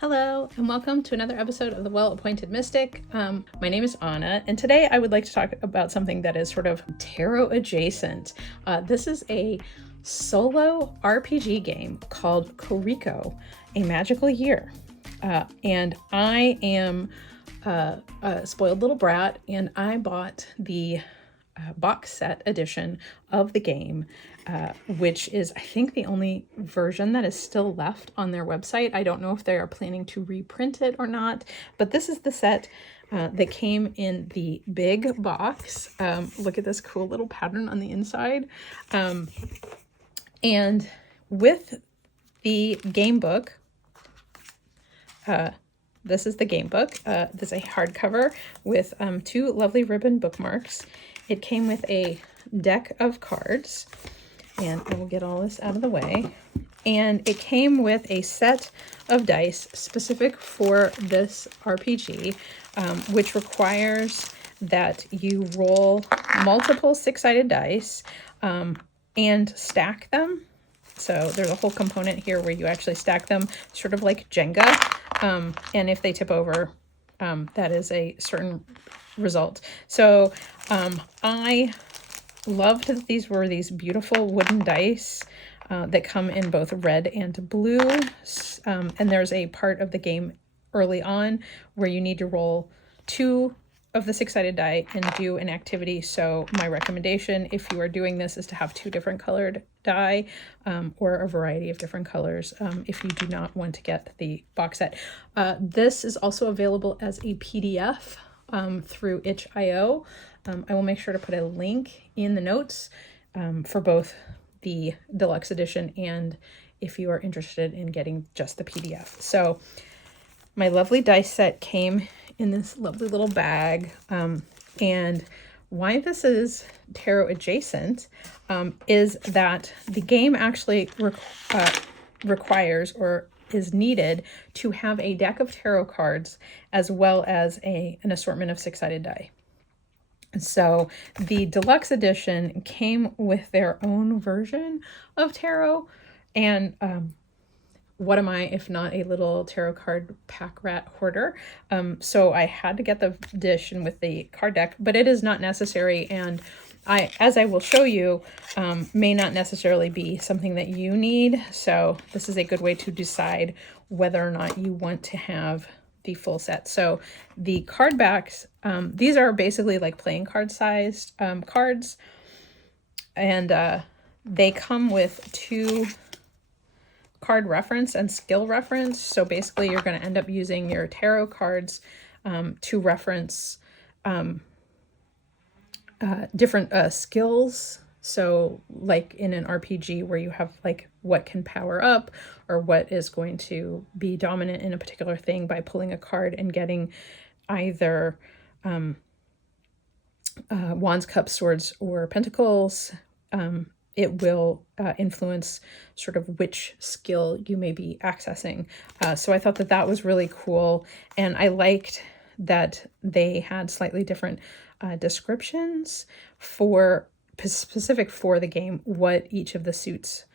Hello, and welcome to another episode of The Well-Appointed Mystic. My name is Anna, and today I would like to talk about something that is sort of tarot adjacent. This is a solo RPG game called Koriko, A Magical Year. And I am a spoiled little brat, and I bought the box set edition of the game, which is, I think, the only version that is still left on their website. I don't know if they are planning to reprint it or not, but this is the set that came in the big box. Look at this cool little pattern on the inside. And with the game book, this is the game book. There's a hardcover with two lovely ribbon bookmarks. It came with a deck of cards, and I will get all this out of the way. And it came with a set of dice specific for this RPG, which requires that you roll multiple six-sided dice and stack them. So there's a whole component here where you actually stack them, sort of like Jenga. And if they tip over, that is a certain result. So I loved that these were these beautiful wooden dice that come in both red and blue. And there's a part of the game early on where you need to roll two of the six-sided die and do an activity. So my recommendation, if you are doing this, is to have two different colored die or a variety of different colors if you do not want to get the box set. This is also available as a PDF through itch.io. I will make sure to put a link in the notes for both the deluxe edition and if you are interested in getting just the PDF. So my lovely dice set came in this lovely little bag. And why this is tarot adjacent is that the game actually requires or is needed to have a deck of tarot cards as well as an assortment of six-sided die. So the deluxe edition came with their own version of tarot, and what am I if not a little tarot card pack rat hoarder? So I had to get the edition with the card deck, but it is not necessary, and as I will show you, may not necessarily be something that you need. So this is a good way to decide whether or not you want to have the full set. So the card backs, these are basically like playing card sized cards, and they come with two card reference and skill reference. So basically you're going to end up using your tarot cards to reference different skills. So like in an RPG where you have like what can power up or what is going to be dominant in a particular thing by pulling a card and getting either wands, cups, swords, or pentacles, it will influence sort of which skill you may be accessing. So I thought that that was really cool. And I liked that they had slightly different descriptions for specific for the game, what each of the suits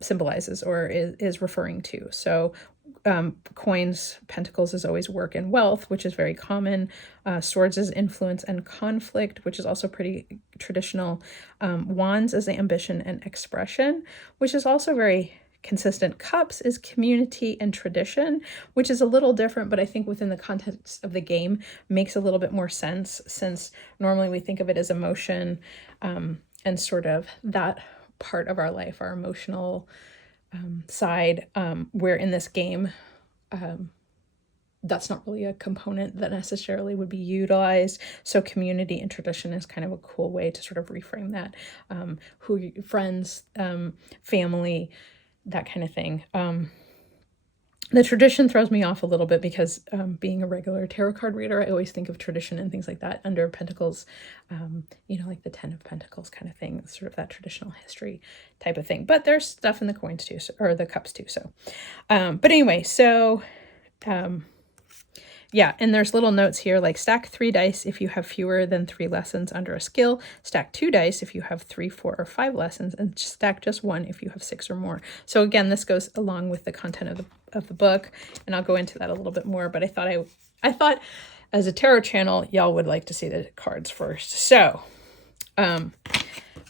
symbolizes or is referring to. So coins, pentacles is always work and wealth, which is very common. Swords is influence and conflict, which is also pretty traditional. Wands is ambition and expression, which is also very consistent. Cups is community and tradition, which is a little different, but I think within the context of the game makes a little bit more sense, since normally we think of it as emotion and sort of that part of our life, our emotional side, where in this game that's not really a component that necessarily would be utilized. So community and tradition is kind of a cool way to sort of reframe that. Friends, family, that kind of thing. The tradition throws me off a little bit because being a regular tarot card reader, I always think of tradition and things like that under Pentacles, like the 10 of Pentacles kind of thing, sort of that traditional history type of thing. But there's stuff in the coins too, or the cups too. So, but anyway, so yeah, and there's little notes here like stack 3 dice if you have fewer than 3 lessons under a skill, stack 2 dice if you have 3, 4, or 5 lessons, and stack just 1 if you have 6 or more. So again, this goes along with the content of the book, and I'll go into that a little bit more, but I thought as a tarot channel, y'all would like to see the cards first. So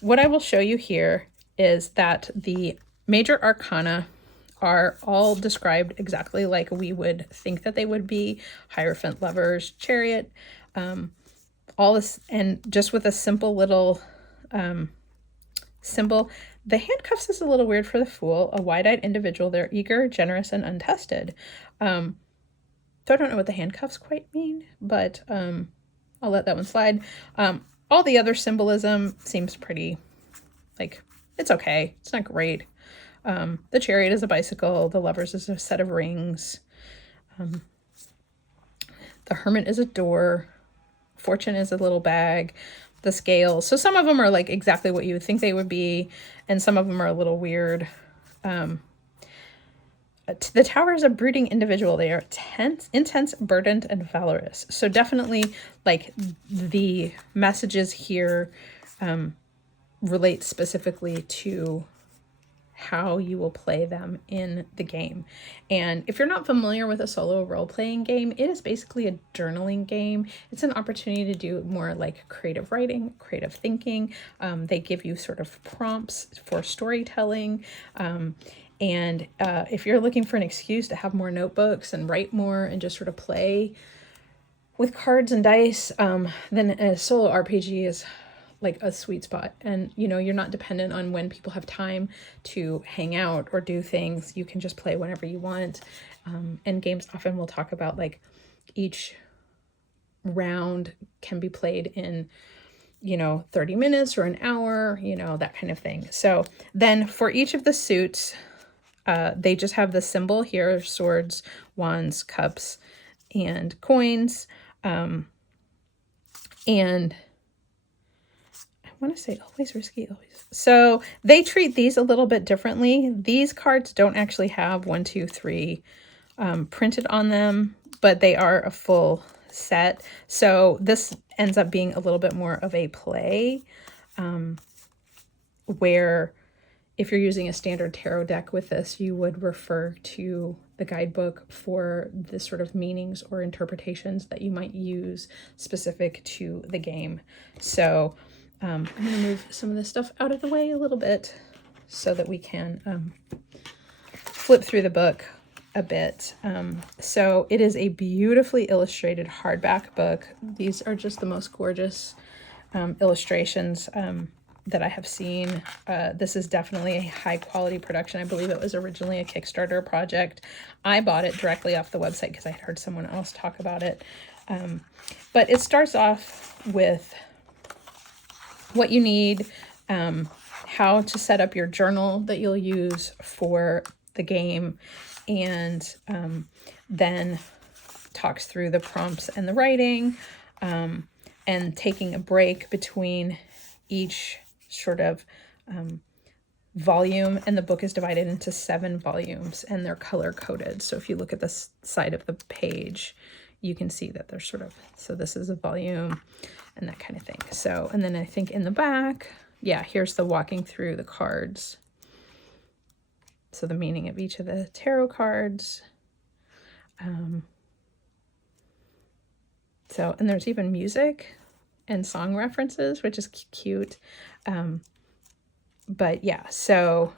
what I will show you here is that the major arcana are all described exactly like we would think that they would be. Hierophant, Lovers, Chariot, all this, and just with a simple little symbol. The handcuffs is a little weird for the Fool, a wide-eyed individual. They're eager, generous, and untested. So I don't know what the handcuffs quite mean, but I'll let that one slide. All the other symbolism seems pretty, like, it's okay. It's not great. The Chariot is a bicycle. The Lovers is a set of rings. The Hermit is a door. Fortune is a little bag. The Scales. So some of them are like exactly what you would think they would be, and some of them are a little weird. The Tower is a brooding individual. They are intense, burdened, and valorous. So definitely, like, the messages here relate specifically to how you will play them in the game. And if you're not familiar with a solo role-playing game, it is basically a journaling game. It's an opportunity to do more like creative writing, creative thinking. They give you sort of prompts for storytelling. And if you're looking for an excuse to have more notebooks and write more and just sort of play with cards and dice, then a solo RPG is like a sweet spot. And, you know, you're not dependent on when people have time to hang out or do things. You can just play whenever you want. And games often will talk about like each round can be played in, you know, 30 minutes or an hour, you know, that kind of thing. So then for each of the suits, they just have the symbol here: swords, wands, cups, and coins. And I want to say always risky, always. So they treat these a little bit differently. These cards don't actually have 1, 2, 3 printed on them, but they are a full set. So this ends up being a little bit more of a play, where if you're using a standard tarot deck with this, you would refer to the guidebook for the sort of meanings or interpretations that you might use specific to the game. So I'm going to move some of this stuff out of the way a little bit so that we can flip through the book a bit. So it is a beautifully illustrated hardback book. These are just the most gorgeous illustrations that I have seen. This is definitely a high quality production. I believe it was originally a Kickstarter project. I bought it directly off the website because I had heard someone else talk about it. But it starts off with what you need, how to set up your journal that you'll use for the game, and then talks through the prompts and the writing, and taking a break between each sort of volume. And the book is divided into 7 volumes, and they're color coded. So if you look at the side of the page, you can see that they're sort of, so this is a volume and that kind of thing. So, and then I think in the back, yeah, here's the walking through the cards. So the meaning of each of the tarot cards. So, and there's even music and song references, which is cute. But yeah, so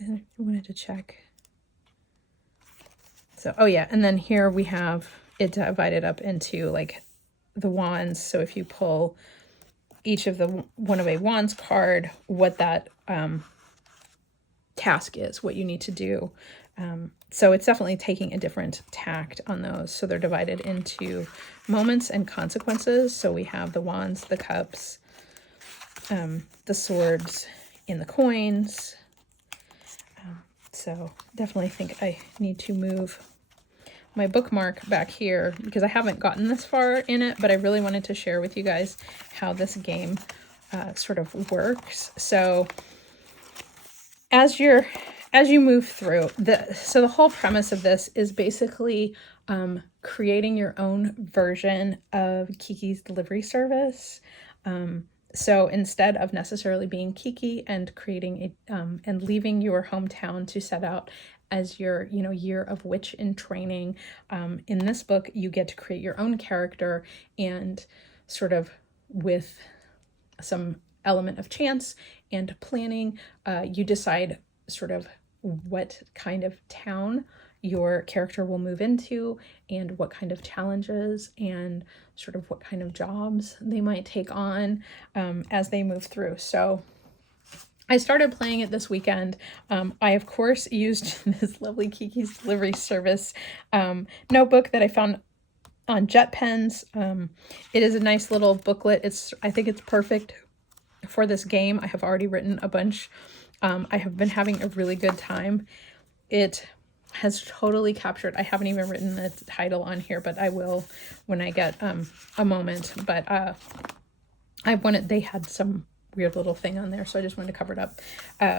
I wanted to check. So, oh yeah, and then here we have it divided up into like the wands. So if you pull each of the one of a wands card, what that task is, what you need to do. So it's definitely taking a different tact on those. So they're divided into moments and consequences. So we have the wands, the cups, the swords, and the coins. So definitely think I need to move my bookmark back here because I haven't gotten this far in it, but I really wanted to share with you guys how this game sort of works. So as you're as you move through, so the whole premise of this is basically creating your own version of Kiki's delivery service. So instead of necessarily being Kiki and creating and leaving your hometown to set out as your, year of witch in training, in this book, you get to create your own character, and sort of with some element of chance and planning, you decide sort of what kind of town your character will move into, and what kind of challenges and sort of what kind of jobs they might take on as they move through. So I started playing it this weekend. I, of course, used this lovely Kiki's Delivery Service notebook that I found on Jet Pens. It is a nice little booklet. I think it's perfect for this game. I have already written a bunch. I have been having a really good time. It has totally captured, I haven't even written the title on here, but I will when I get a moment. But they had some weird little thing on there, so I just wanted to cover it up.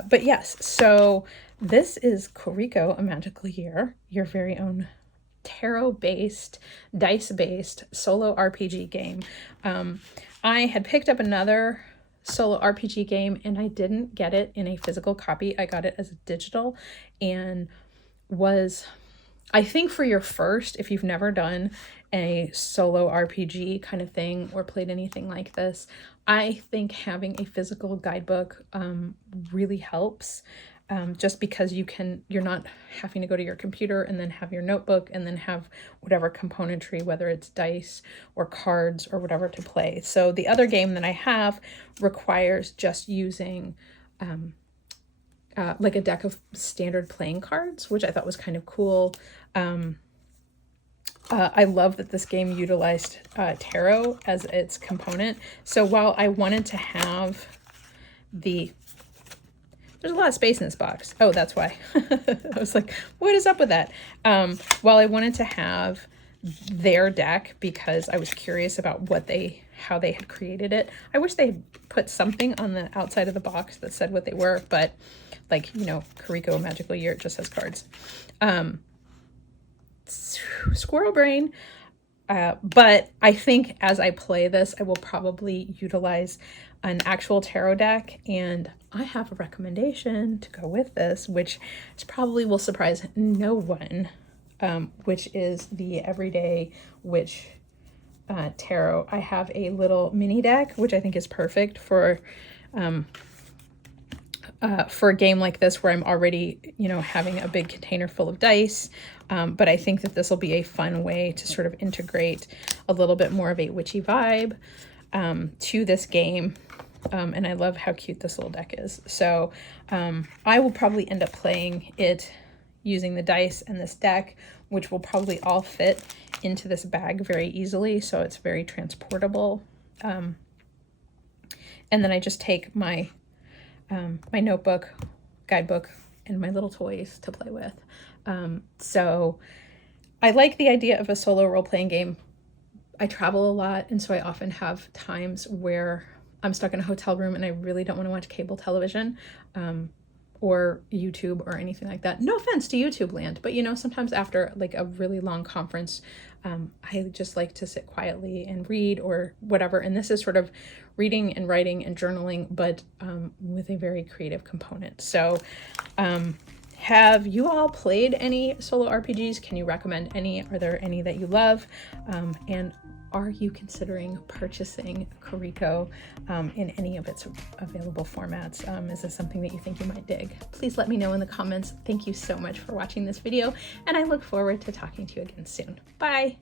But yes, so this is Koriko, A Magical Year, your very own tarot-based, dice-based solo RPG game. I had picked up another solo RPG game, and I didn't get it in a physical copy. I got it as a digital, and I think for your first, if you've never done a solo RPG kind of thing or played anything like this, I think having a physical guidebook really helps. Just because you're not having to go to your computer and then have your notebook and then have whatever componentry, whether it's dice or cards or whatever, to play. So the other game that I have requires just using like a deck of standard playing cards, which I thought was kind of cool. I love that this game utilized tarot as its component. So while I wanted to have there's a lot of space in this box. Oh, that's why. I was like, what is up with that? While I wanted to have their deck because I was curious about how they had created it. I wish they had put something on the outside of the box that said what they were, but like, Koriko, A Magical Year, it just has cards. Squirrel brain. But I think as I play this, I will probably utilize an actual tarot deck, and I have a recommendation to go with this, which probably will surprise no one, which is the Everyday Witch tarot. I have a little mini deck, which I think is perfect for a game like this where I'm already, having a big container full of dice. But I think that this will be a fun way to sort of integrate a little bit more of a witchy vibe to this game. And I love how cute this little deck is. So I will probably end up playing it using the dice and this deck, which will probably all fit into this bag very easily. So it's very transportable. And then I just take my my notebook, guidebook, and my little toys to play with. So I like the idea of a solo role-playing game. I travel a lot, and so I often have times where I'm stuck in a hotel room and I really don't want to watch cable television or YouTube or anything like that. No offense to YouTube land, but sometimes after like a really long conference, I just like to sit quietly and read or whatever. And this is sort of reading and writing and journaling, but with a very creative component. So have you all played any solo RPGs? Can you recommend any? Are there any that you love? And are you considering purchasing Koriko in any of its available formats? Is this something that you think you might dig? Please let me know in the comments. Thank you so much for watching this video, and I look forward to talking to you again soon. Bye!